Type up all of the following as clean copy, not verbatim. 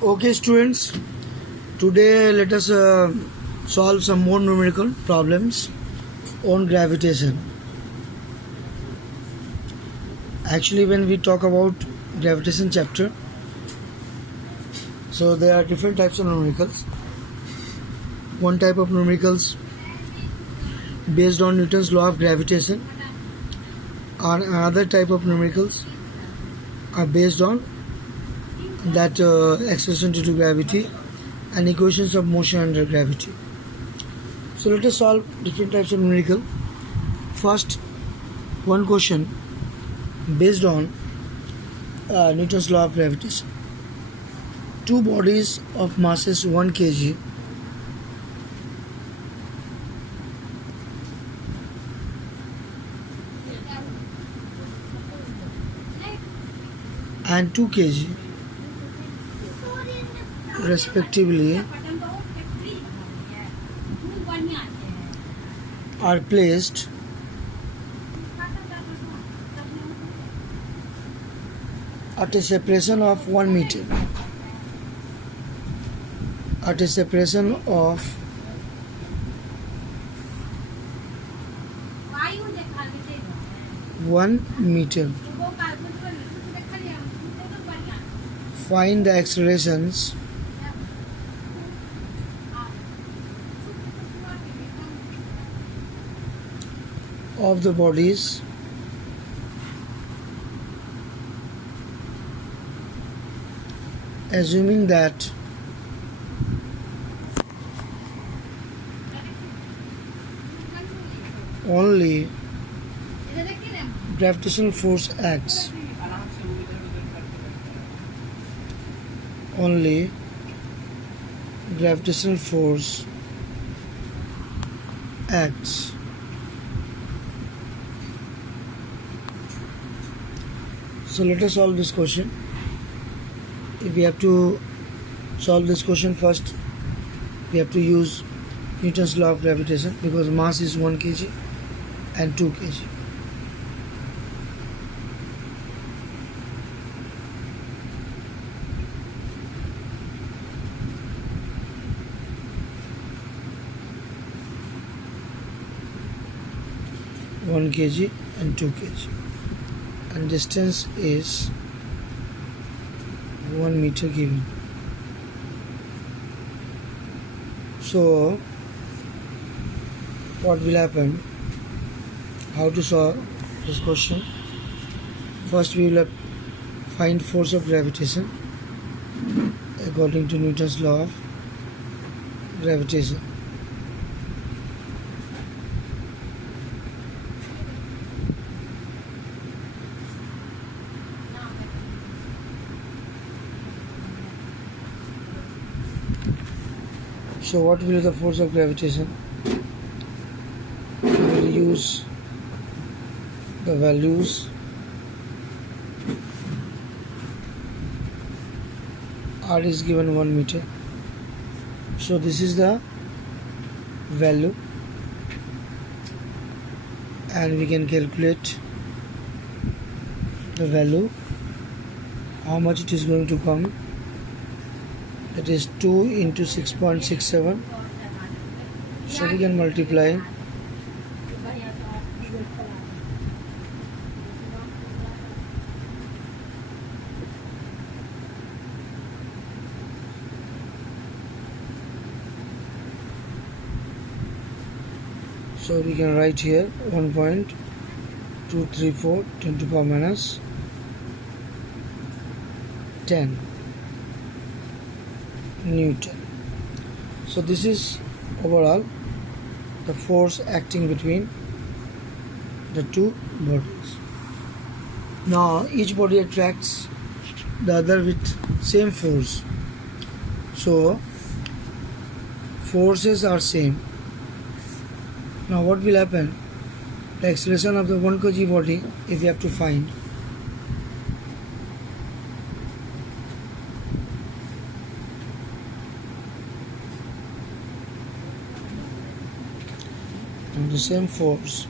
Okay, students, today let us solve some more numerical problems on gravitation. Actually, when we talk about gravitation chapter, so there are different types of numericals. One type of numericals based on Newton's law of gravitation, and another type of numericals are based on that acceleration due to gravity and equations of motion under gravity. So let us solve different types of numerical. First, one question based on Newton's law of gravitation. Two bodies of masses 1 kg and 2 kg respectively are placed at a separation of 1 meter. At a separation of 1 meter. Find the accelerations of the bodies assuming that only gravitational force acts. Only gravitational force acts. So let us solve this question. If we have to solve this question first, we have to use Newton's law of gravitation because mass is 1 kg and 2 kg. One kg and 2 kg, and distance is 1 meter given. So what will happen? How to solve this question? First we will find force of gravitation according to Newton's law of gravitation. So what will be the force of gravitation? We will use the values. R is given 1 meter. So this is the value, and we can calculate the value, how much it is going to come. That is 2 into 6.67. So we can multiply. So we can write here 1.234 10 to the power minus 10 Newton. So this is overall the force acting between the two bodies. Now each body attracts the other with same force. So forces are same. Now what will happen? The acceleration of the 1 kg body, if we have to find, and the same force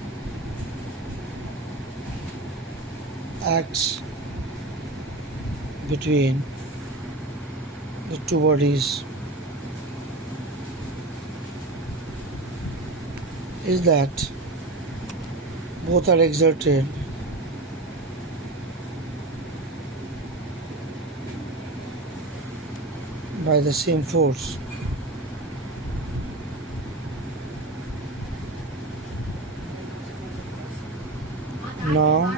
acts between the two bodies is that both are exerted by the same force. Now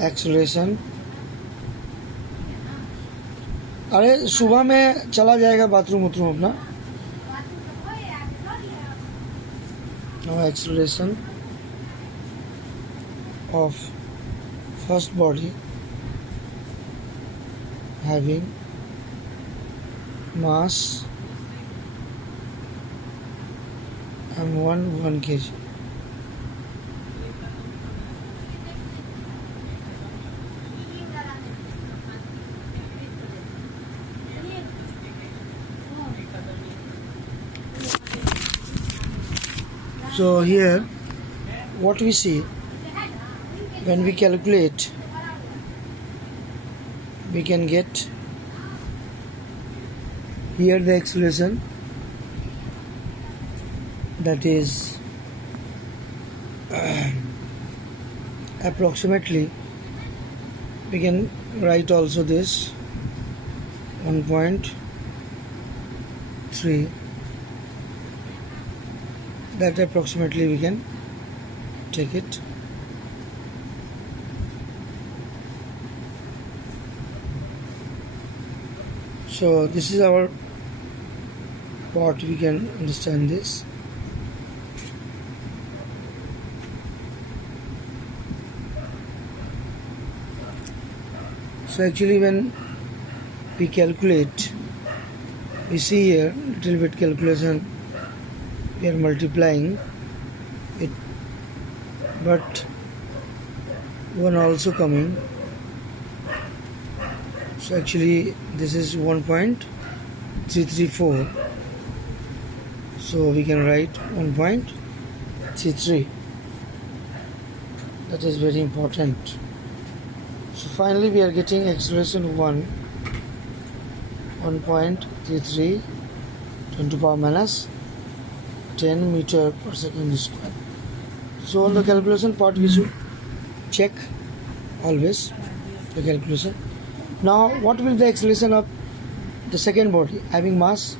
acceleration, अरे सुबह में चला जाएगा bathroom अपना. Now acceleration of first body having mass m1 kg. So here what we see when we calculate, we can get here the acceleration, that is approximately, we can write also this 1.3, that approximately we can take it. So this is our part, we can understand this. So actually when we calculate, we see here little bit calculation, we are multiplying it, but one also coming. So actually this is 1.334, so we can write 1.33. That is very important. So finally we are getting acceleration 1.33 10 to power minus 10 meter per second square. So on the calculation part we should check always the calculation. Now what will the acceleration of the second body having mass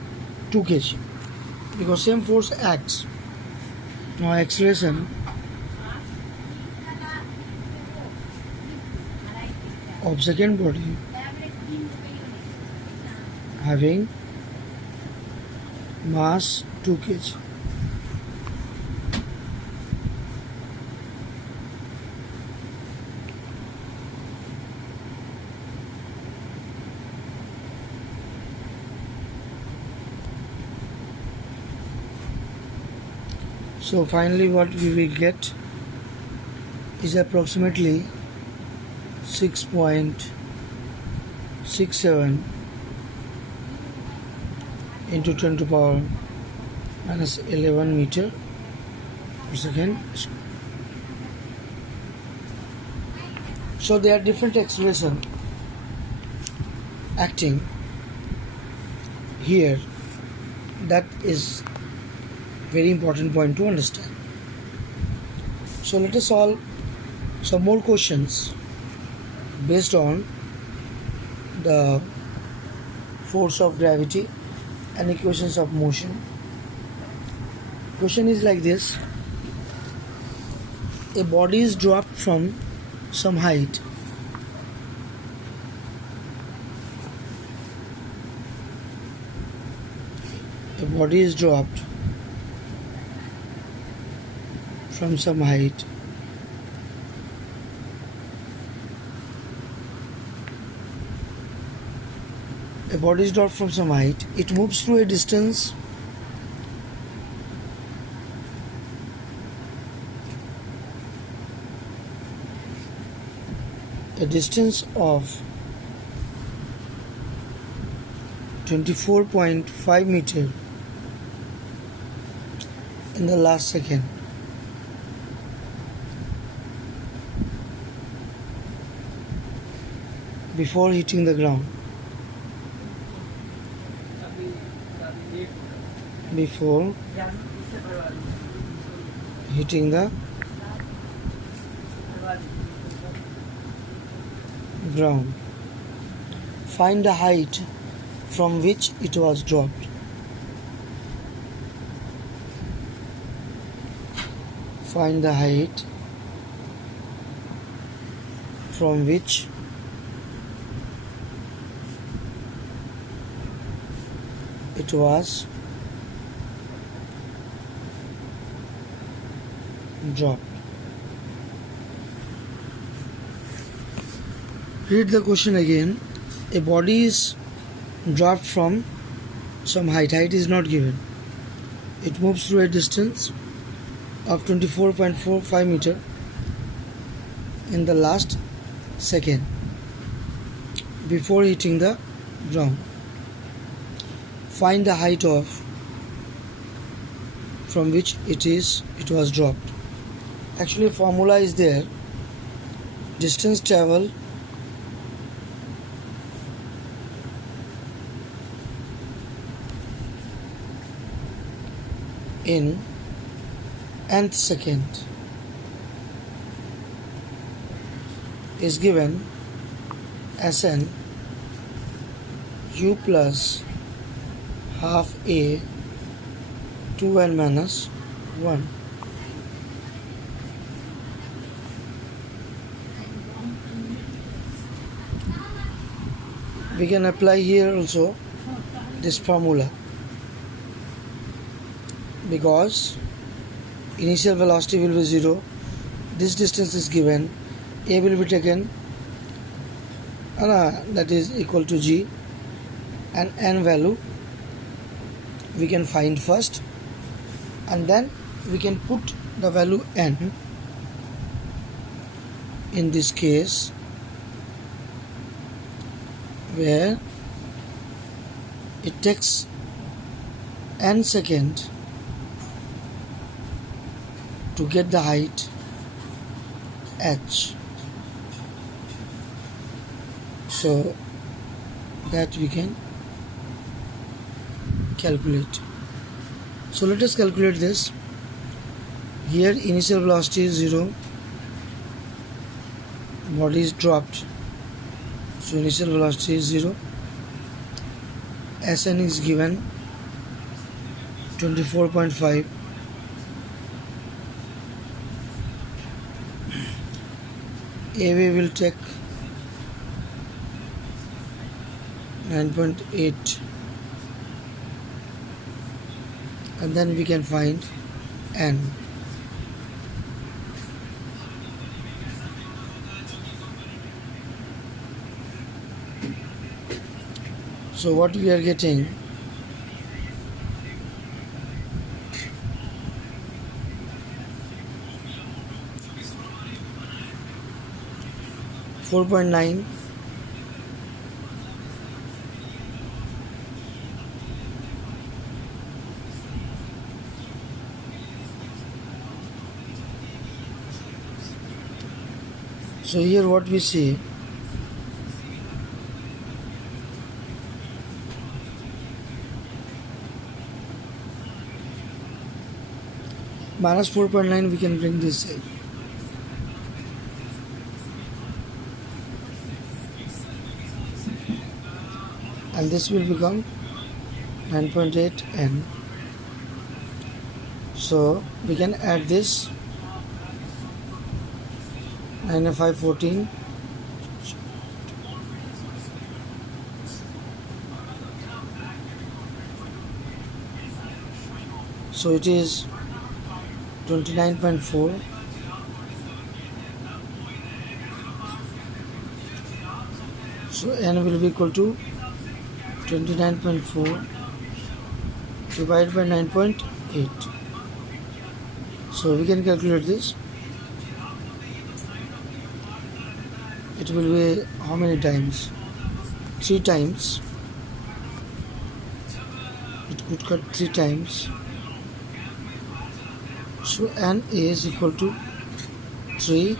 2 kg, because same force acts. Now acceleration of second body having mass 2 kg. So finally what we will get is approximately 6.67 into 10 to power minus 11 meter per second. So there are different acceleration acting here. That is very important point to understand. So let us solve some more questions based on the force of gravity and equations of motion. Question is like this: a body is dropped from some height. A body is dropped from some height. A body is dropped from some height. It moves through a distance of 24.5 meter in the last second. Before hitting the ground. before hitting the ground. Find the height from which it was dropped. Find the height from which it was dropped. Read the question again. A body is dropped from some height. Height is not given. It moves through a distance of 24.45 meter in the last second before hitting the ground. Find the height of from which it was dropped. Actually, a formula is there. Distance travel in nth second is given Sn u plus half a 2n minus 1. We can apply here also this formula, because initial velocity will be 0, this distance is given, a will be taken, that is equal to g, and n value we can find first, and then we can put the value n. In this case, where it takes n second to get the height h, so that we can calculate. So let us calculate this. Here initial velocity is 0, body is dropped, so initial velocity is 0. Sn is given 24.5. AV will take 9.8, and then we can find n. So what we are getting, .9. So here what we see, minus 4.9, we can bring this side. And this will become 9.8 n. So we can add this 9 and 5 14, so it is 29.4. So n will be equal to 29.4 divided by 9.8. So we can calculate this. It will be how many times? 3 times. It could cut 3 times. So n is equal to 3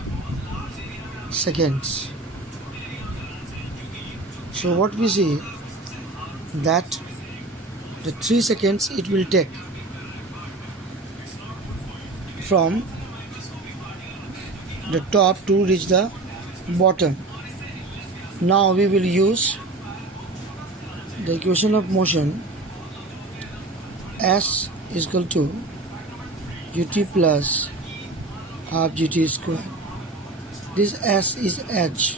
seconds. So what we see, that the 3 seconds it will take from the top to reach the bottom. Now we will use the equation of motion. S is equal to ut plus half gt square. This S is h.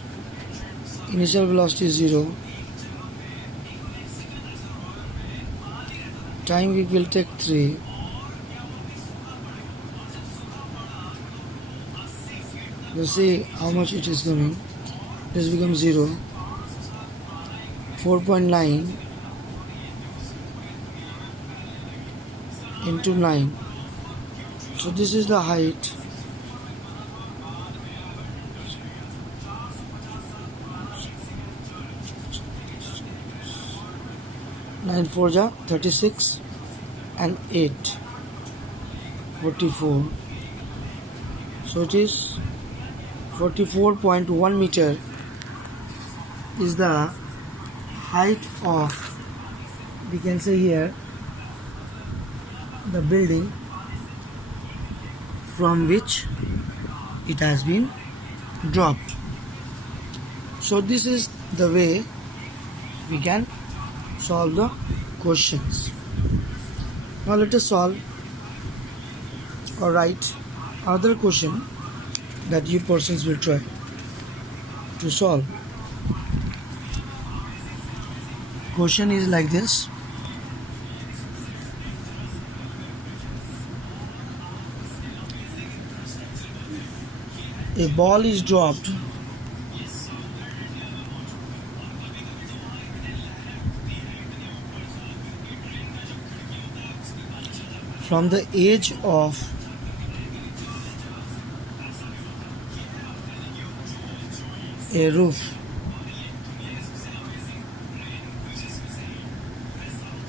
Initial velocity is 0. Time we will take 3. Let's see how much it is coming. This becomes 0. 4.9 into 9. So this is the height. Nine 4 ja 36 and 8 44. So it is 44.1 meter is the height of, we can say here, the building from which it has been dropped. So this is the way we can solve the questions. Now let us solve or write other question that you persons will try to solve. Question is like this. A ball is dropped from the edge of a roof.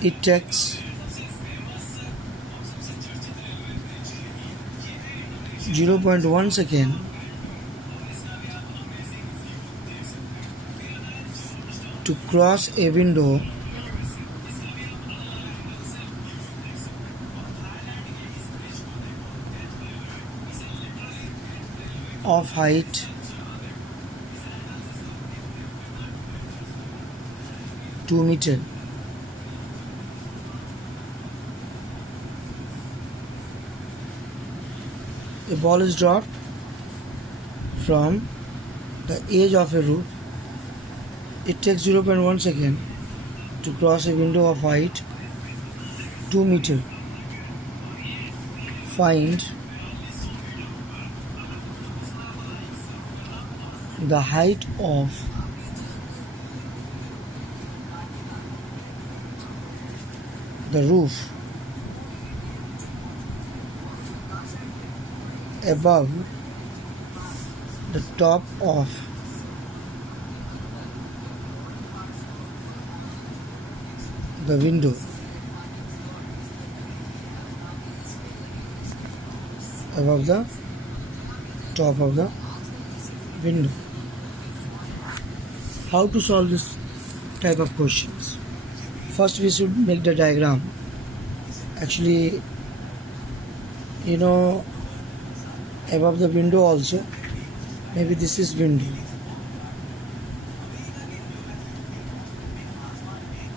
It takes 0.1 second to cross a window of height 2 meters. A ball is dropped from the edge of a roof. It takes 0.1 second to cross a window of height 2 meters. Find the height of the roof above the top of the window. Above the top of the window. How to solve this type of questions? First we should make the diagram. Actually, above the window also, maybe this is window.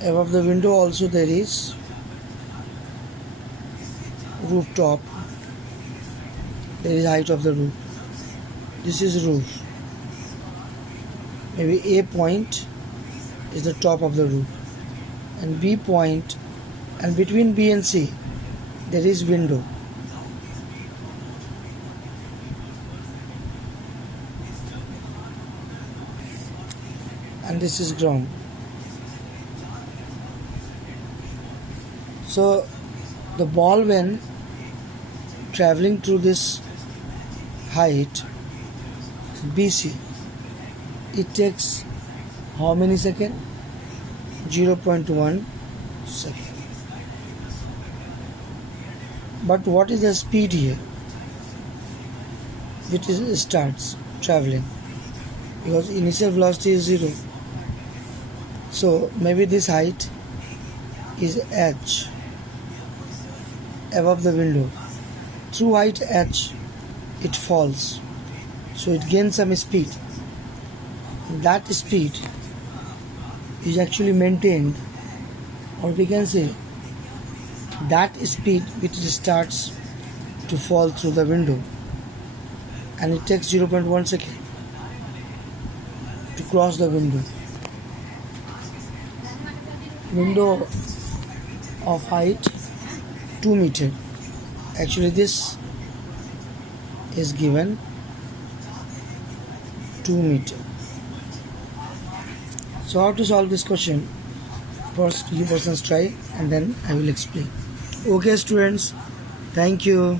Above the window also there is rooftop. There is height of the roof. This is roof. Maybe A point is the top of the roof, and B point, and between B and C there is window. And this is ground. So the ball, when traveling through this height BC, it takes how many seconds? 0.1 second. But what is the speed here? Which starts traveling, because initial velocity is 0. So maybe this height is h above the window. Through height h it falls, so it gains some speed. That speed is actually maintained, or we can say that speed which starts to fall through the window, and it takes 0.1 second to cross the window. Window of height 2 meter. Actually this is given 2 meter. So how to solve this question? First you persons try and then I will explain. Okay students, thank you.